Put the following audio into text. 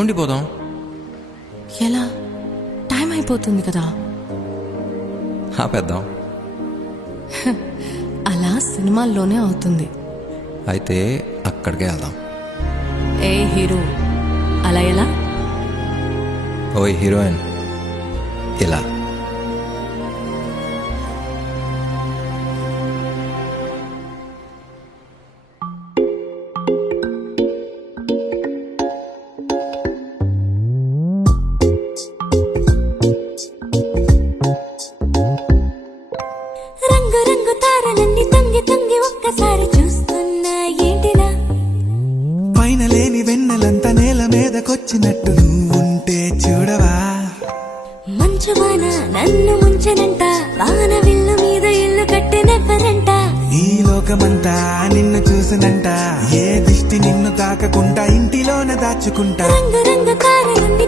ఉండిపోదాం. ఎలా? టైం అయిపోతుంది కదా. ఆపేద్దాం. అలా సినిమాల్లోనే అవుతుంది. అయితే అక్కడికే వెళ్దాం. ఏ హీరో అలా ఎలా? ఓయ్ హీరోయిన్ ఇలా. రంగు రంగు తారలన్నీ తొంగి తొంగి ఒక్కసారి చూస్తున్నా ఏంటిలా? పైన లేని వెన్నెలంతా నేల మీదకొచ్చినట్టు నువ్వుంటే చూడవా? మంచువాన నన్ను ముంచనంట, వాన విల్లు మీద ఇల్లు కట్టినెవ్వరంట. ఈ లోకమంతా నిన్ను చూసినంట, ఏ దిష్టి నిన్ను తాకకుండా ఇంటిలోన దాచుకుంటా. రంగు రంగు తారలన్నీ